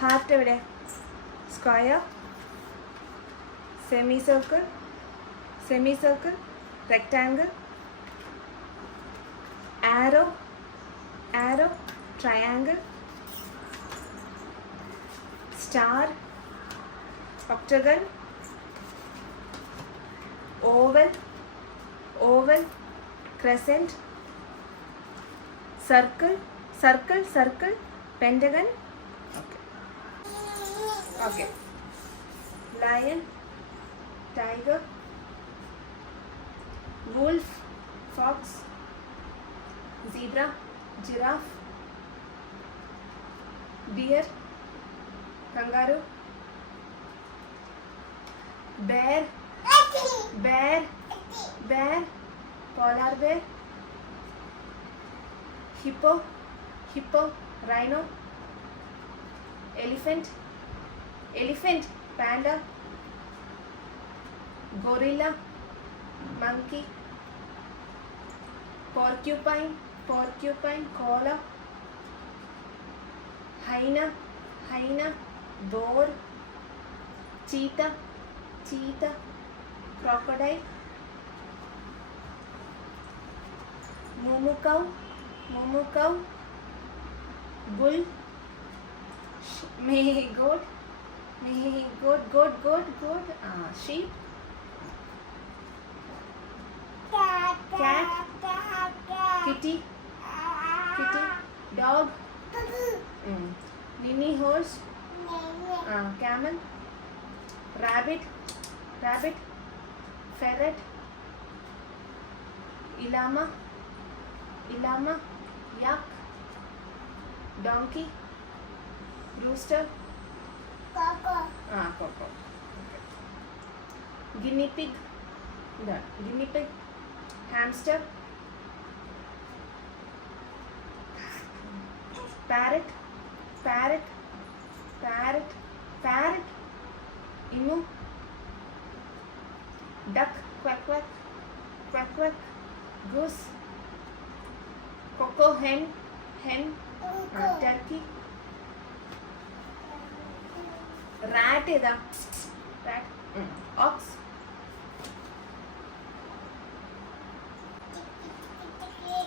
Heart എവിടെ? Square, semi circle, semi circle, rectangle, arrow, arrow, triangle, star, octagon, oval, oval, crescent, circle, circle, circle, pentagon. Okay. Okay. Lion, tiger, wolf, fox, zebra, giraffe, deer, kangaroo, bear, bear, bear, polar bear, hippo, hippo, rhino, elephant, elephant, panda, gorilla, monkey, porcupine, porcupine, koala, hyena, hyena, boar, cheetah, cheetah, crocodile, moo cow, moo cow, bull, goat, goat, goat, goat, goat, sheep, cat, kitty, kitty, dog, mini horse, camel, rabbit, rabbit, ferret, llama, llama, yak, donkey, rooster, coco, coco, okay. Guinea pig, guinea pig, hamster, parrot, parrot, parrot, parrot, emu, duck, quack quack, quack quack, goose, coco, hen, hen, turkey, rat ida, rat, ox,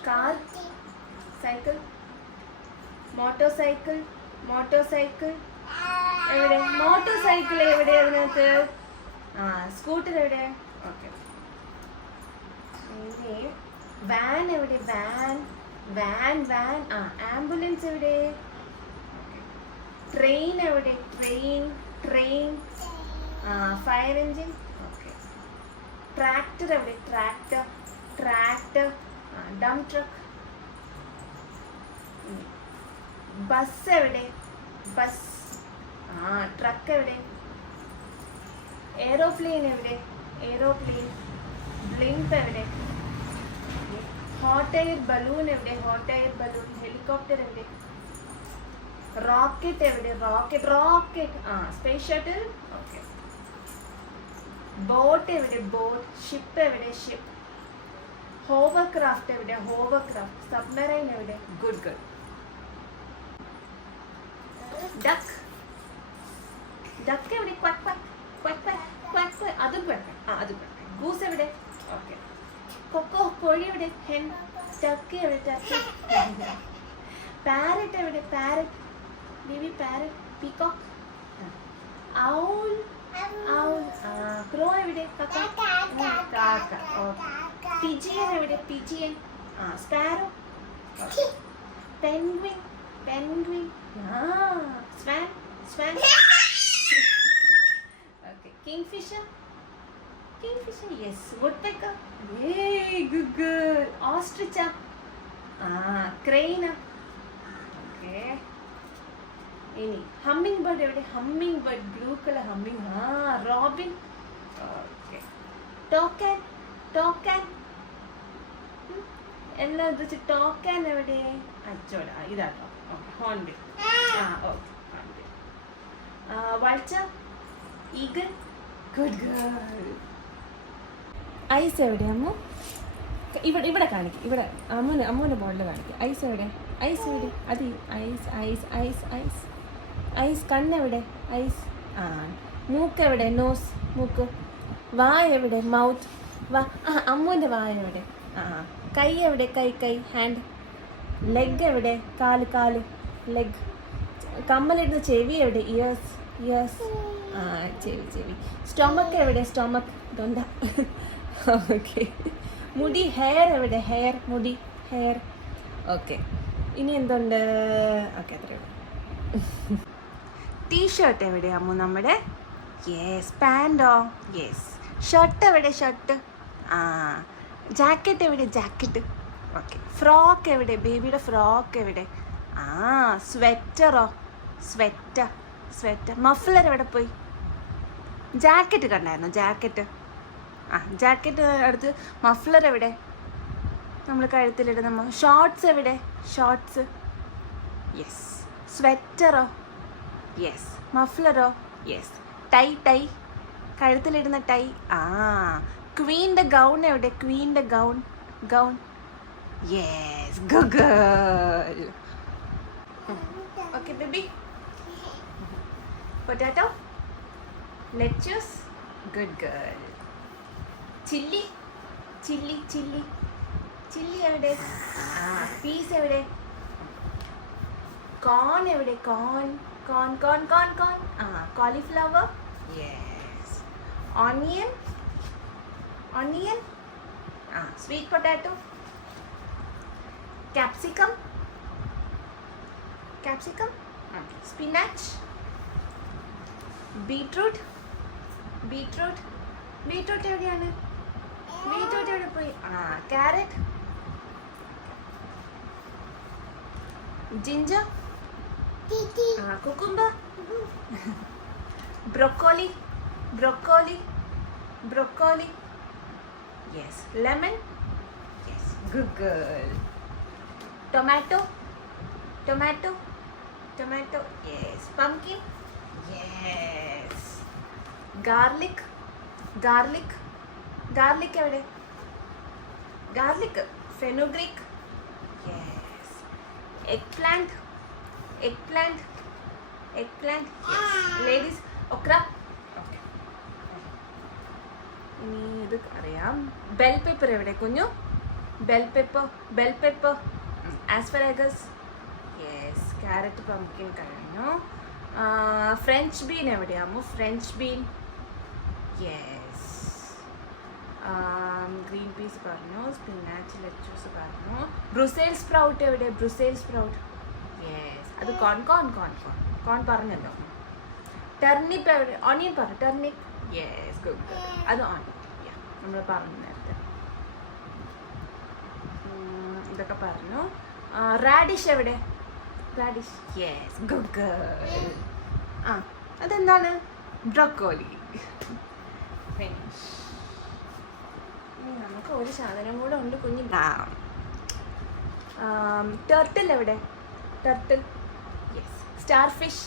car, cycle, motorcycle, motorcycle, എവിടെ motor എവിടെ അതിനകത്ത്? Scooter എവിടെ? Okay. Van എവിടെ? Van, van, van, ambulance എവിടെ? Train എവിടെ? Train, train, fire engine. Okay. Tractor എവിടെ? Tractor, tractor, dump truck. Bus എവിടെ? Bus, truck എവിടെ? എയ്റോപ്ലെയിൻ എവിടെ? എയ്റോപ്ലെയിൻ. ബ്ലിംപ് എവിടെ? ഹോട്ട് എയർ ബലൂൺ എവിടെ? Hot air balloon. ഹെലികോപ്റ്റർ എവിടെ? റോക്കറ്റ് എവിടെ? Rocket, rocket, space shuttle. Okay. Boat എവിടെ? ബോട്ട്. ഷിപ്പ് എവിടെ? ഷിപ്പ്. ഹോവർക്രാഫ്റ്റ് എവിടെ? ഹോവർക്രാഫ്റ്റ്. സബ്മറൈൻ എവിടെ? Good good. ഡക്ക്, ഡക്ക് എവിടെ? Quack quack, quack quack, quack quack. അതും ക്വാക്ക്, അതും ക്വാക്ക്. ഗൂസ് എവിടെ? ഓക്കെ. കൊക്കോ, കോഴി എവിടെ? ഹെൻ. ടർക്കി എവിടെ? ടർക്കി. പാരറ്റ് എവിടെ? Parrot, baby parrot. Peacock. Owl, owl. Crow എവിടെ? കാക്ക, കാക്ക. ഓക്കെ. പിജിയൻ എവിടെ? Pigeon. Sparrow. Penguin, penguin. Swan, swan. Okay. Kingfisher, kingfisher. Yes. Woodpecker. Good good. Ostrich. Crane. Okay. ഇനി ഹമ്മിങ് ബേർഡ് എവിടെ? Hummingbird, blue colour humming. Robin. Okay. Token, token. എല്ലാം എന്താ വെച്ചാൽ token എവിടെ? അച്ചോട, ഇതാട്ടോ. Okay. Hornbill. Okay. Hornbill. Vulture, eagle. Good girl. Ice എവിടെ അമ്മ? ഇവിടെ, ഇവിടെ കാണിക്കും. ഇവിടെ അമ്മൂൻ്റെ ബോർഡിൽ കാണിക്കും. ഐസ് എവിടെ? ഐസ് എവിടെ? അത് eyes, eyes, eyes, eyes. Eyes കണ്ണെവിടെ? ഐസ്. ആ. മൂക്ക് എവിടെ? നോസ്, മൂക്ക്. വായ എവിടെ? മൗത്ത്. വാ. ആ, അമ്മുവിൻ്റെ വായ എവിടെ? ആ. കൈ എവിടെ? കൈ, ഹാൻഡ്. ലെഗ് എവിടെ? കാല്, ലെഗ്. കമ്മലിടുന്ന ചെവി എവിടെ? ഇയേഴ്സ്. ആ, ചെവി. സ്റ്റൊമക്ക് എവിടെ? സ്റ്റൊമക്ക്, തൊണ്ട. ഓക്കെ. മുടി, ഹെയർ എവിടെ? മുടി, ഹെയർ. ഓക്കെ. ഇനി എന്തുണ്ട്? ഓക്കെ, അത്രയുള്ളൂ. ടീഷർട്ട് എവിടെയാമോ നമ്മുടെ? യെസ്. പാൻറ്റോ? യെസ്. ഷർട്ട് എവിടെ? ഷർട്ട്. ആ. ജാക്കറ്റ് എവിടെ? ജാക്കറ്റ്. ഓക്കെ. ഫ്രോക്ക് എവിടെ? ബേബിയുടെ ഫ്രോക്ക് എവിടെ? ആ. സ്വെറ്ററോ? സ്വെറ്റർ. മഫ്ലർ എവിടെ പോയി? ജാക്കറ്റ് കണ്ടായിരുന്നു, ജാക്കറ്റ്. ആ, ജാക്കറ്റ് അടുത്ത് മഫ്ലർ എവിടെ? നമ്മൾ കഴുത്തിലിടുന്ന ഷോർട്ട്സ് എവിടെ? ഷോർട്ട്സ്. യെസ്. സ്വെറ്ററോ? യെസ്. മഫ്ലറോ? യെസ്. ടൈ കഴുത്തിലിടുന്ന ടൈ. ആ. ക്വീൻ്റെ ഗൗൺ എവിടെ? ക്വീൻ്റെ gown. Yes. Good girl. Okay baby. Potato, lettuce. Good girl. Chilli എവിടെ? ആ. പീസ് എവിടെ? കോൺ എവിടെ? കോൺ. ആ. കോളിഫ്ലവർ. യെസ്. ഓണിയൻ. ആ. Sweet potato. Capsicum. Spinach. Beetroot എവിടെയാണ്? ബീട്രൂട്ട് എവിടെ പോയി? ആ. ക്യാരറ്റ്. ജിഞ്ചർ. ആ. Cucumber. Broccoli. Yes. Lemon. Yes. Good girl. Tomato. Yes. Pumpkin. Yes. Garlic എവിടെ? Garlic. Fenugreek. Yes. Eggplant. Ladies. Okra. Okay. ഇനി ഇത് അറിയാം. ബെൽ പെപ്പർ എവിടെ കുഞ്ഞു? Bell pepper. Asparagus. Yes. Carrot, pumpkin കഴിഞ്ഞു. ഫ്രഞ്ച് ബീൻ എവിടെയാമോ? French bean. Yes. Green peas പറഞ്ഞു. Spinach, lettuce പറഞ്ഞു. ബ്രുസെൽ സ്പ്രൗട്ട് എവിടെ? യെസ്. അത് കോൺ പറഞ്ഞല്ലോ. ടെർണിപ്പ് എവിടെ? ഓണിയൻ പറഞ്ഞു. ടെർണിപ്പ്. യെസ്. ഗുഡ്. അത് ഓണിയൻ. നമ്മൾ പറഞ്ഞു നേരത്തെ. ഇതൊക്കെ പറഞ്ഞു. റാഡിഷ് എവിടെ? യെസ്. Good girl. ആ. അതെന്താണ്? ബ്രൊക്കോലി. ഫിനിഷ്. നമുക്ക് ഒരു സാധനം കൂടെ ഉണ്ട് കുഞ്ഞു. ടർട്ടിൽ എവിടെ? Yes. Starfish.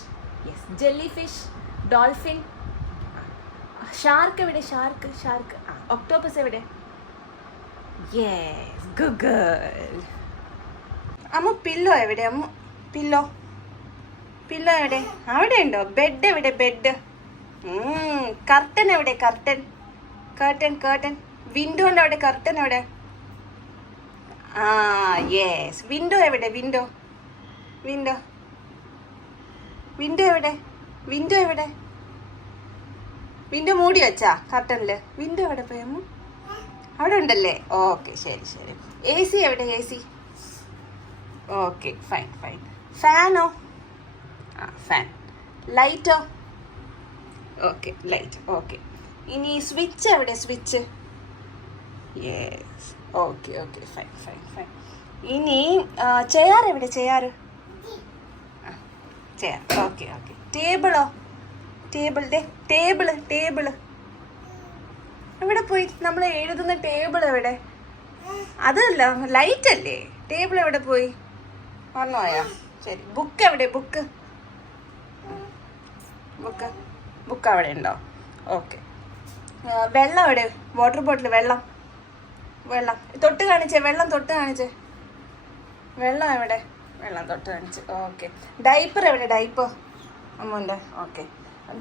Yes. Jelly fish. Dolphin. Shark എവിടെ? ഷാർക്ക്. ആ. ഒക്ടോപ്പസ് എവിടെ? യെസ്. Good girl. അമ്മ പില്ലോ എവിടെ? പില്ലോ എവിടെ? അവിടെ ഉണ്ടോ? ബെഡ് എവിടെ? ബെഡ്. കർട്ടൻ എവിടെ? കർട്ടൻ. വിൻഡോൻ്റെ അവിടെ കർട്ടൻ എവിടെ? ആ. യെസ്. വിൻഡോ എവിടെ? വിൻഡോ എവിടെ? വിൻഡോ മൂടി വെച്ചാ കർട്ടനിൽ? വിൻഡോ എവിടെ പോയി അമ്മ? അവിടെ ഉണ്ടല്ലേ. ഓക്കെ, ശരി. എ സി എവിടെ? A C. Okay, fine. ഫാനോ? ആ. ഫാൻ. ലൈറ്റോ? Okay, light. ഓക്കെ. ഇനി സ്വിച്ച് എവിടെ? സ്വിച്ച്. യെസ്. Okay, fine. ഇനി ചെയർ എവിടെ? ചെയർ. ഓക്കെ. ടേബിളോ? ടേബിള് എവിടെ പോയി? നമ്മൾ എഴുതുന്ന ടേബിൾ എവിടെ? അതല്ല, ലൈറ്റ് അല്ലേ? ടേബിൾ എവിടെ പോയി? മറന്നുപോയാ? ശരി. ബുക്ക് എവിടെ? ബുക്ക് അവിടെ ഉണ്ടോ? ഓക്കെ. വെള്ളം എവിടെ? Water bottle. വെള്ളം തൊട്ട് കാണിച്ചേ. വെള്ളം എവിടെ? വെള്ളം തൊട്ട് കാണിച്ച്. ഓക്കെ. ഡൈപ്പർ എവിടെ? അമ്മുൻ്റെ ഓക്കെ.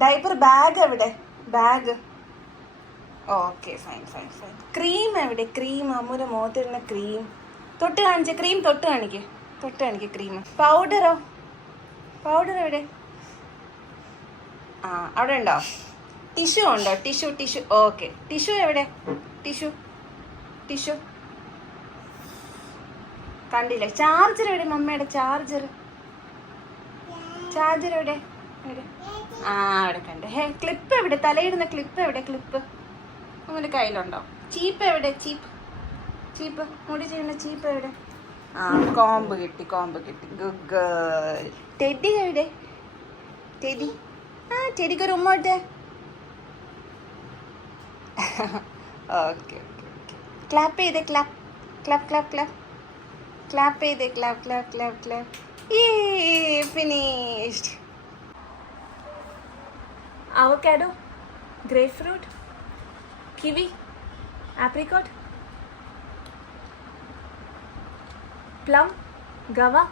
ഡൈപ്പർ ബാഗ് എവിടെ? Bag okay fine fine fine. Cream എവിടെ? ക്രീം, അമ്മുൻ്റെ മുഖത്തിടുന്ന ക്രീം തൊട്ട് കാണിച്ച ക്രീം തൊട്ട് കാണിക്ക് ക്രീം. പൗഡറോ? പൗഡർ എവിടെ? ആ അവിടെ ഉണ്ടോ? ടിഷ്യൂ ഉണ്ടോ? Tissue okay. ടിഷ്യൂ എവിടെ? ടിഷ്യൂ കണ്ടില്ലേ? ചാർജർ എവിടെ? മമ്മയുടെ ചാർജർ എവിടെ? ആ അവിടെ കണ്ട്. ക്ലിപ്പ് എവിടെ? തലയിടുന്ന ക്ലിപ്പ് എവിടെ? ക്ലിപ്പ് നമ്മുടെ കയ്യിലുണ്ടോ? ചീപ്പ് എവിടെ? ചീപ്പ് മുടി ചെയ്യുന്ന ചീപ്പ് എവിടെ? ആ കോമ്പ് കിട്ടി. Good girl. ടെഡി എവിടെ? ടെഡിക്ക് ഒരു ഉമ്മ ഇട്ടേ. ഓക്കെ. ക്ലാപ്പ് ചെയ്തേ. ക്ലാപ്പ് ചെയ്തേ. Clap. Finished. Avocado, grape fruit, kiwi, apricot, plum, guava,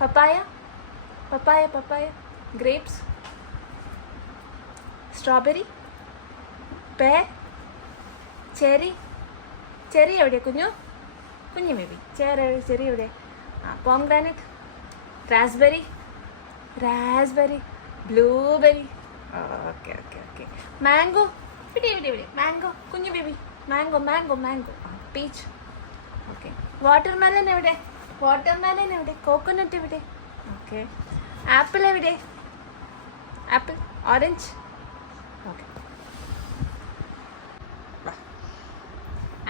papaya, grapes, strawberry, pear, cherry എവിടെ? കുഞ്ഞു ബേബി ചെറി എവിടെ? pomegranate, raspberry, blueberry. Okay. Mango ഇവിടെ. മാംഗോ കുഞ്ഞു baby. Mango. Peach. Okay. Watermelon എവിടെ? കോക്കനട്ട് എവിടെ? Okay. Apple എവിടെ? Orange. Okay.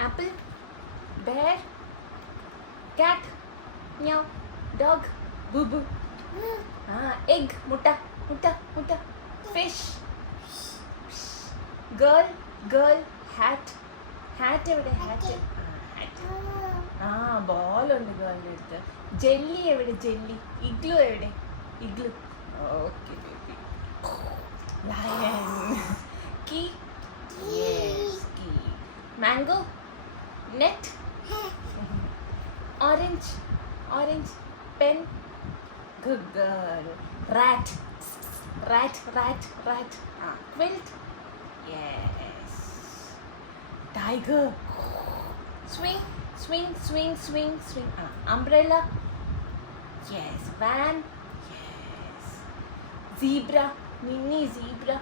Apple, bear, cat, meow, dog, ബൂബു. Egg മുട്ട. ഫിഷ്. ഗേൾ, ഹാറ്റ് എവിടെ? ഹാറ്റ്. ബോളുണ്ട് ഗേളിൻ്റെ അടുത്ത്. ജെല്ലി എവിടെ? ഇഗ്ലു എവിടെ? Okay baby. Lion. Key. Mango, net, orange, pen. Good girl. Rat. Quilt. Yes. Tiger. Swing. Umbrella. Yes. Van. Yes. Zebra. Mini zebra.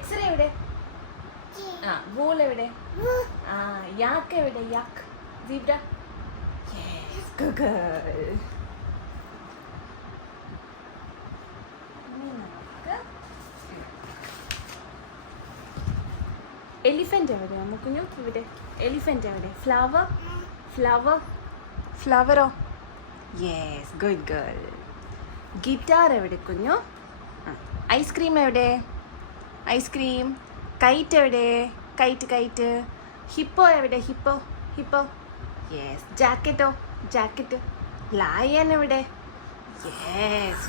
X-ray എവിടെ? Wool എവിടെ? yak എവിടെ? Zebra. Yes, good girl. Elephant എവിടെ? നമുക്കുഞ്ഞു ഇവിടെ. Elephant എവിടെ? ഫ്ലവറോ? Yes, good girl. Guitar എവിടെ കുഞ്ഞു? ഐസ്ക്രീം എവിടെ? കൈറ്റ് എവിടെ? കൈറ്റ്. ഹിപ്പോ എവിടെ? ഹിപ്പോ. യെസ്. ജാക്കറ്റ്. ലയൺ എവിടെ? Yes,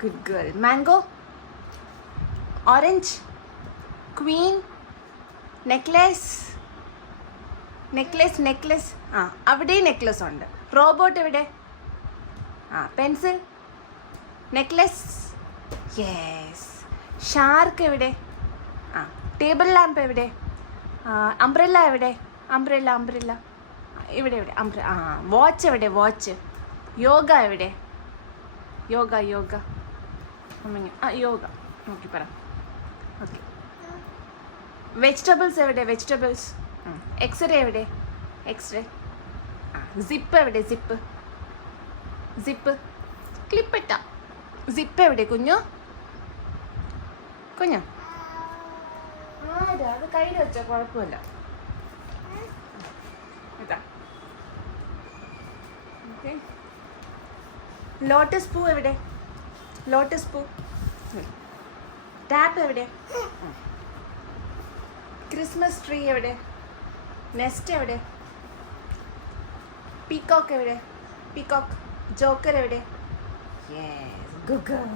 good girl. Mango, orange, queen, necklace. അവിടെ നെക്ലസ് ഉണ്ട്. റോബോട്ട് എവിടെ? Pencil, necklace. യെസ്. ഷാർക്ക് എവിടെ? ടേബിൾ ലാമ്പ് എവിടെ? അംബ്രല്ല എവിടെ? അംബ്രല്ല ഇവിടെ. വാച്ച് എവിടെ? യോഗ എവിടെ? യോഗ നോക്കി പറ. ഓക്കെ. വെജിറ്റബിൾസ് എവിടെ? എക്സ്റേ എവിടെ? സിപ്പ് എവിടെ? സിപ്പ്. ക്ലിപ്പിട്ട. സിപ്പ് എവിടെ കുഞ്ഞു? അത് കയ്യിൽ വെച്ചോ, കുഴപ്പമില്ല. ലോട്ടസ് പൂ എവിടെ? ടാപ്പ് എവിടെ? ക്രിസ്മസ് ട്രീ എവിടെ? നെസ്റ്റ് എവിടെ? പീകോക്ക് എവിടെ? ജോക്കർ എവിടെ? Yes, good girl.